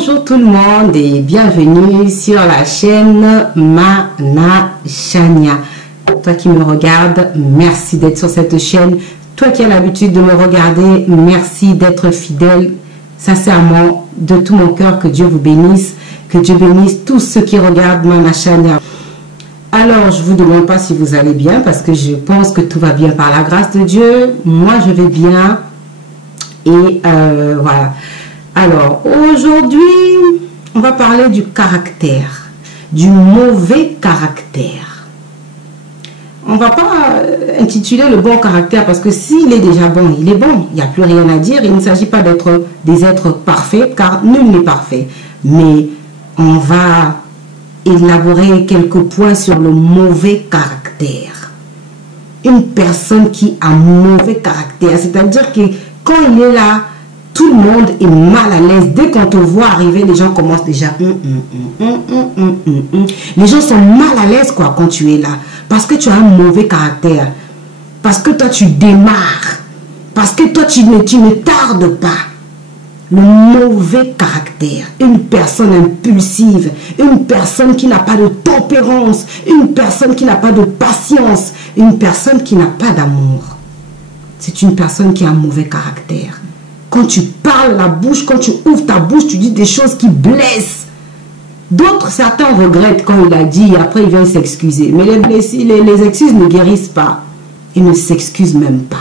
Bonjour tout le monde et bienvenue sur la chaîne Mana Chania. Toi qui me regardes, merci d'être sur cette chaîne. Toi qui as l'habitude de me regarder, merci d'être fidèle. Sincèrement, de tout mon cœur, que Dieu vous bénisse. Que Dieu bénisse tous ceux qui regardent Mana Chania. Alors, je ne vous demande pas si vous allez bien parce que je pense que tout va bien par la grâce de Dieu. Moi, je vais bien. Et voilà. Alors, aujourd'hui, on va parler du caractère, du mauvais caractère. On ne va pas intituler le bon caractère parce que s'il est déjà bon, il est bon. Il n'y a plus rien à dire. Il ne s'agit pas d'être des êtres parfaits car nul n'est parfait. Mais on va élaborer quelques points sur le mauvais caractère. Une personne qui a mauvais caractère, c'est-à-dire que quand il est là, tout le monde est mal à l'aise. Dès qu'on te voit arriver, les gens commencent déjà. Les gens sont mal à l'aise quoi quand tu es là. Parce que tu as un mauvais caractère. Parce que toi tu démarres. Parce que toi tu ne tardes pas. Le mauvais caractère. Une personne impulsive. Une personne qui n'a pas de tempérance. Une personne qui n'a pas de patience. Une personne qui n'a pas d'amour. C'est une personne qui a un mauvais caractère. Quand tu parles la bouche, quand tu ouvres ta bouche, tu dis des choses qui blessent. D'autres, certains regrettent quand il a dit, après il vient s'excuser. Mais les excuses ne guérissent pas. Ils ne s'excusent même pas.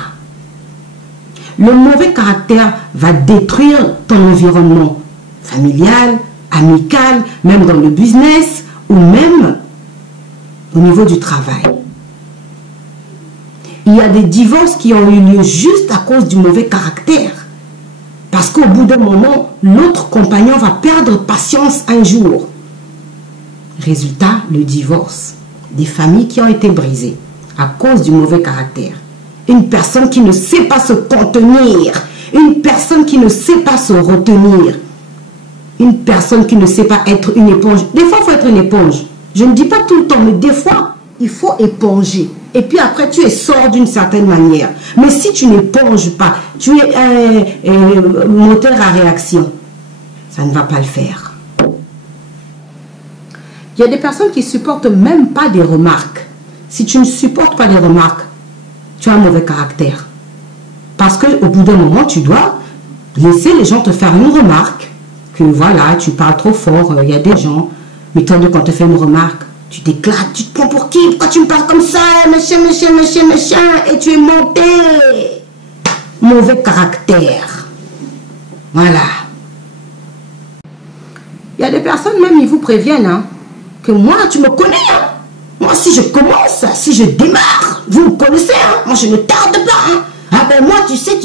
Le mauvais caractère va détruire ton environnement familial, amical, même dans le business ou même au niveau du travail. Il y a des divorces qui ont eu lieu juste à cause du mauvais caractère. Parce qu'au bout d'un moment, l'autre compagnon va perdre patience un jour. Résultat, le divorce. Des familles qui ont été brisées à cause du mauvais caractère. Une personne qui ne sait pas se contenir. Une personne qui ne sait pas se retenir. Une personne qui ne sait pas être une éponge. Des fois, il faut être une éponge. Je ne dis pas tout le temps, mais des fois, il faut éponger. Et puis après, tu es sort d'une certaine manière. Mais si tu n'éponges pas, tu es un moteur à réaction. Ça ne va pas le faire. Il y a des personnes qui ne supportent même pas des remarques. Si tu ne supportes pas des remarques, tu as un mauvais caractère. Parce qu'au bout d'un moment, tu dois laisser les gens te faire une remarque. Que voilà, tu parles trop fort, il y a des gens. Mais toi, quand on te fait une remarque, tu t'éclates, tu te prends pour qui? Pourquoi tu me parles comme ça? Machin, et tu es monté. Mauvais caractère. Voilà. Il y a des personnes même, ils vous préviennent, hein, que moi, tu me connais, hein. Moi, si je commence, si je démarre, vous me connaissez, hein. Moi, je ne tarde pas, hein. Ah ben moi, tu sais.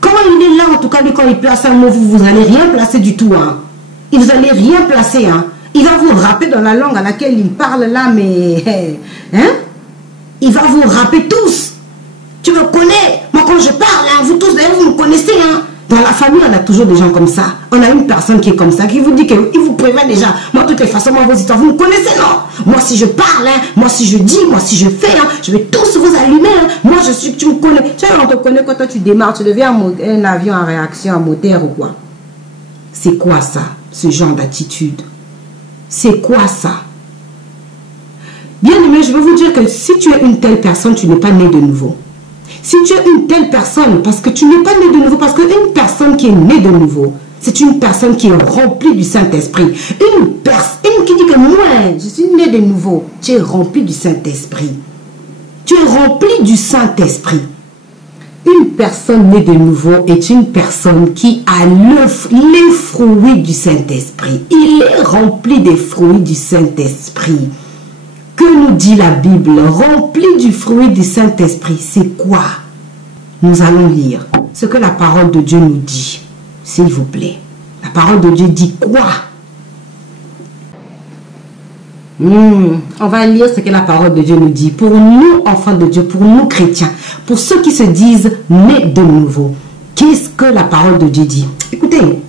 Quand il est là, en tout cas, quand il place un mot, vous n'allez rien placer du tout, hein. Et vous n'allez rien placer, hein. Il va vous rapper dans la langue à laquelle il parle là, mais... Hein? Il va vous rapper tous. Tu me connais. Moi, quand je parle, hein, vous tous, d'ailleurs, vous me connaissez. Hein? Dans la famille, on a toujours des gens comme ça. On a une personne qui est comme ça, qui vous dit qu'il vous prévient déjà. Moi, de toutes les façons, moi, vos histoires, vous me connaissez, non? Moi, si je parle, hein, moi, si je dis, moi, si je fais, hein, je vais tous vous allumer. Hein. Moi, je suis... Tu me connais. Tu sais, on te connaît quand toi, tu démarres, tu deviens un avion à réaction, à moteur ou quoi? C'est quoi ça, ce genre d'attitude? C'est quoi ça? Bien aimé, je veux vous dire que si tu es une telle personne, tu n'es pas né de nouveau. Si tu es une telle personne, parce que tu n'es pas né de nouveau, parce qu'une personne qui est née de nouveau, c'est une personne qui est remplie du Saint-Esprit. Une qui dit que moi, je suis né de nouveau, tu es rempli du Saint-Esprit. Tu es rempli du Saint-Esprit. Une personne née de nouveau est une personne qui a les fruits du Saint-Esprit. Il est rempli des fruits du Saint-Esprit. Que nous dit la Bible? Rempli du fruit du Saint-Esprit, c'est quoi? Nous allons lire ce que la parole de Dieu nous dit, s'il vous plaît. La parole de Dieu dit quoi? On va lire ce que la parole de Dieu nous dit. Pour nous, enfants de Dieu, pour nous, chrétiens, pour ceux qui se disent nés de nouveau. Qu'est-ce que la parole de Dieu dit? Écoutez,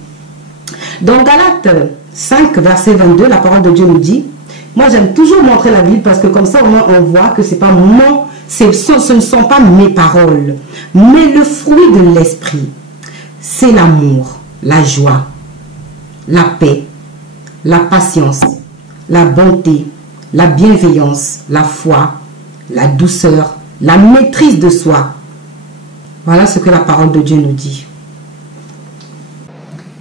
dans Galates 5, verset 22, la parole de Dieu nous dit, moi j'aime toujours montrer la Bible parce que comme ça au moins on voit que c'est pas mon, ce ne sont pas mes paroles, mais le fruit de l'esprit, c'est l'amour, la joie, la paix, la patience, la bonté, la bienveillance, la foi, la douceur, la maîtrise de soi. Voilà ce que la parole de Dieu nous dit.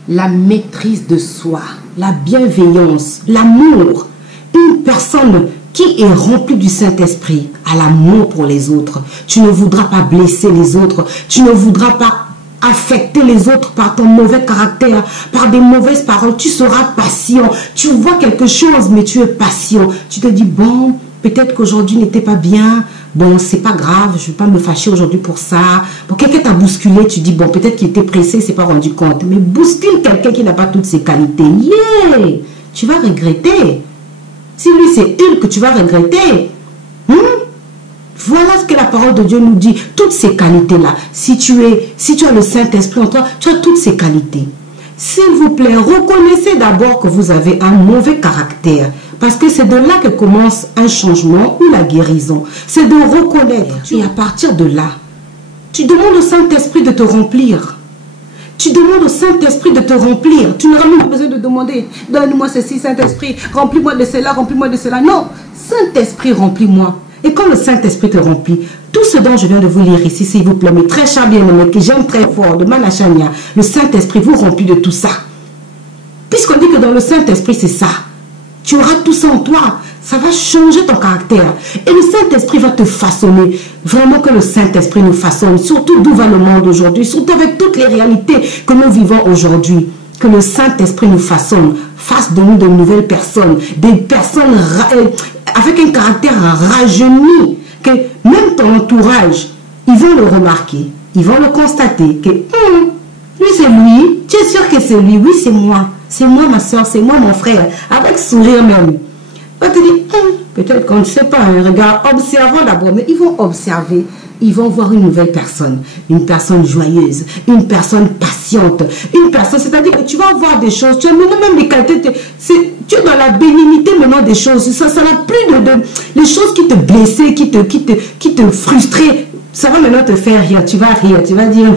La maîtrise de soi, la bienveillance, l'amour. Une personne qui est remplie du Saint-Esprit a l'amour pour les autres. Tu ne voudras pas blesser les autres. Tu ne voudras pas affecter les autres par ton mauvais caractère, par des mauvaises paroles. Tu seras patient. Tu vois quelque chose, mais tu es patient. Tu te dis, bon, peut-être qu'aujourd'hui n'était pas bien. Bon, c'est pas grave, je ne vais pas me fâcher aujourd'hui pour ça. Bon, quelqu'un t'a bousculé, tu dis, bon, peut-être qu'il était pressé, il ne s'est pas rendu compte. Mais bouscule quelqu'un qui n'a pas toutes ses qualités. Yeah! Tu vas regretter. Si lui, c'est Hulk, tu vas regretter. Voilà ce que la parole de Dieu nous dit. Toutes ces qualités-là. Si tu as le Saint-Esprit en toi, tu as toutes ces qualités. S'il vous plaît, reconnaissez d'abord que vous avez un mauvais caractère. Parce que c'est de là que commence un changement ou la guérison. C'est de reconnaître. Et à partir de là, tu demandes au Saint-Esprit de te remplir. Tu demandes au Saint-Esprit de te remplir. Tu n'auras même pas besoin de demander, donne-moi ceci, Saint-Esprit, remplis-moi de cela, remplis-moi de cela. Non, Saint-Esprit, remplis-moi. Et quand le Saint-Esprit te remplit, tout ce dont je viens de vous lire ici, s'il vous plaît, mes très chers bien-aimés, que j'aime très fort, de Manashania, le Saint-Esprit vous remplit de tout ça. Puisqu'on dit que dans le Saint-Esprit, c'est ça. Tu auras tout ça en toi. Ça va changer ton caractère. Et le Saint-Esprit va te façonner. Vraiment que le Saint-Esprit nous façonne. Surtout d'où va le monde aujourd'hui. Surtout avec toutes les réalités que nous vivons aujourd'hui. Que le Saint-Esprit nous façonne. Fasse de nous de nouvelles personnes. Des personnes avec un caractère rajeuni. Que même ton entourage, ils vont le remarquer. Ils vont le constater. Que lui c'est lui. Tu es sûr que c'est lui? Oui, c'est moi. C'est moi ma soeur. C'est moi mon frère. Avec sourire même. On va te dire, peut-être qu'on ne sait pas, un regard observant d'abord, mais ils vont observer, ils vont voir une nouvelle personne joyeuse, une personne patiente, une personne, c'est-à-dire que tu vas voir des choses, tu as même des qualités, tu es dans la bénignité maintenant des choses, ça n'a plus de les choses qui te blessaient, qui te frustraient, ça va maintenant te faire rire, tu vas dire,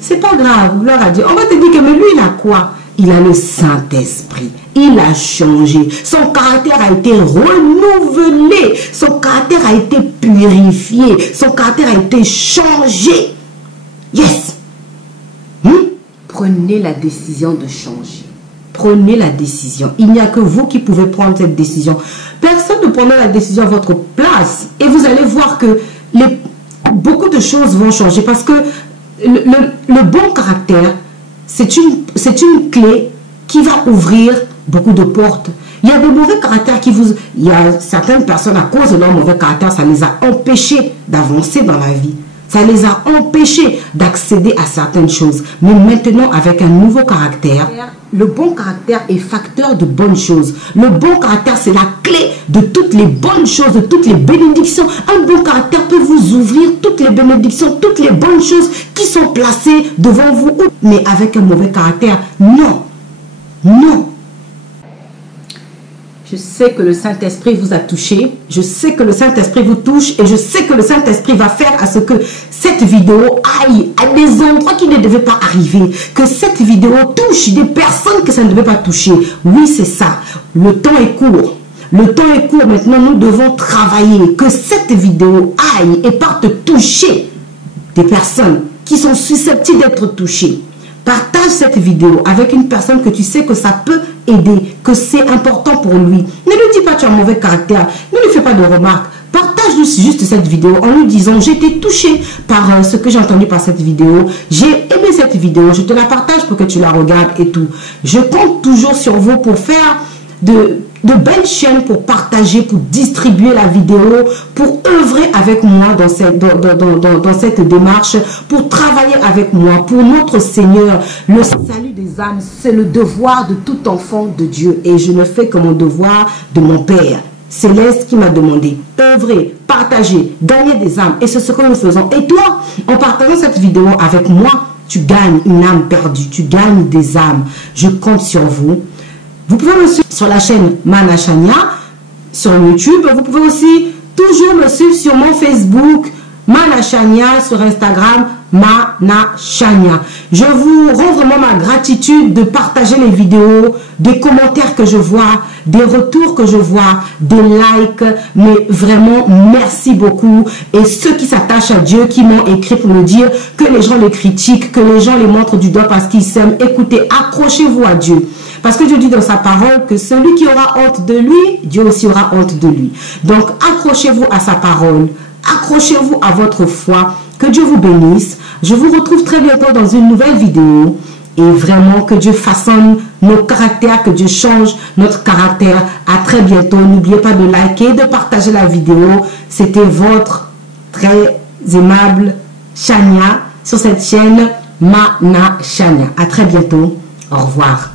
c'est pas grave, gloire à Dieu. On va te dire que mais lui il a quoi? Il a le Saint-Esprit. Il a changé. Son caractère a été renouvelé. Son caractère a été purifié. Son caractère a été changé. Yes. Prenez la décision de changer. Prenez la décision. Il n'y a que vous qui pouvez prendre cette décision. Personne ne prendra la décision à votre place. Et vous allez voir que beaucoup de choses vont changer. Parce que le bon caractère, c'est une clé qui va ouvrir beaucoup de portes. Il y a des mauvais caractères il y a certaines personnes, à cause de leur mauvais caractère, ça les a empêchés d'avancer dans la vie. Ça les a empêchés d'accéder à certaines choses. Mais maintenant, avec un nouveau caractère, le bon caractère est facteur de bonnes choses. Le bon caractère, c'est la clé de toutes les bonnes choses, de toutes les bénédictions. Un bon caractère peut vous ouvrir toutes les bénédictions, toutes les bonnes choses qui sont placées devant vous. Mais avec un mauvais caractère, non. Non. Je sais que le Saint-Esprit vous a touché. Je sais que le Saint-Esprit vous touche. Et je sais que le Saint-Esprit va faire à ce que cette vidéo aille à des endroits qui ne devaient pas arriver. Que cette vidéo touche des personnes que ça ne devait pas toucher. Oui, c'est ça. Le temps est court. Le temps est court. Maintenant, nous devons travailler. Que cette vidéo aille et parte toucher des personnes qui sont susceptibles d'être touchées. Partage cette vidéo avec une personne que tu sais que ça peut aider, que c'est important pour lui. Ne lui dis pas tu as un mauvais caractère, ne lui fais pas de remarques. Partage juste cette vidéo en lui disant j'ai été touché par ce que j'ai entendu par cette vidéo, j'ai aimé cette vidéo, je te la partage pour que tu la regardes et tout. Je compte toujours sur vous pour faire de belles chaînes, pour partager, pour distribuer la vidéo, pour œuvrer avec moi dans cette démarche, pour travailler avec moi, pour notre Seigneur. Le salut des âmes, c'est le devoir de tout enfant de Dieu. Et je ne fais que mon devoir de mon Père Céleste qui m'a demandé. Œuvrer, partager, gagner des âmes. Et c'est ce que nous faisons. Et toi, en partageant cette vidéo avec moi, tu gagnes une âme perdue, tu gagnes des âmes. Je compte sur vous. Vous pouvez me suivre sur la chaîne Manashania, sur YouTube. Vous pouvez aussi toujours me suivre sur mon Facebook, Manashania, sur Instagram, Mana Chania. Je vous rends vraiment ma gratitude de partager mes vidéos, des commentaires que je vois, des retours que je vois, des likes, mais vraiment merci beaucoup. Et ceux qui s'attachent à Dieu, qui m'ont écrit pour me dire que les gens les critiquent, que les gens les montrent du doigt parce qu'ils s'aiment, écoutez, accrochez-vous à Dieu. Parce que Dieu dit dans sa parole que celui qui aura honte de lui, Dieu aussi aura honte de lui. Donc accrochez-vous à sa parole, accrochez-vous à votre foi. Que Dieu vous bénisse. Je vous retrouve très bientôt dans une nouvelle vidéo. Et vraiment que Dieu façonne nos caractères, que Dieu change notre caractère. À très bientôt. N'oubliez pas de liker, de partager la vidéo. C'était votre très aimable Chania sur cette chaîne Mana Chania. À très bientôt. Au revoir.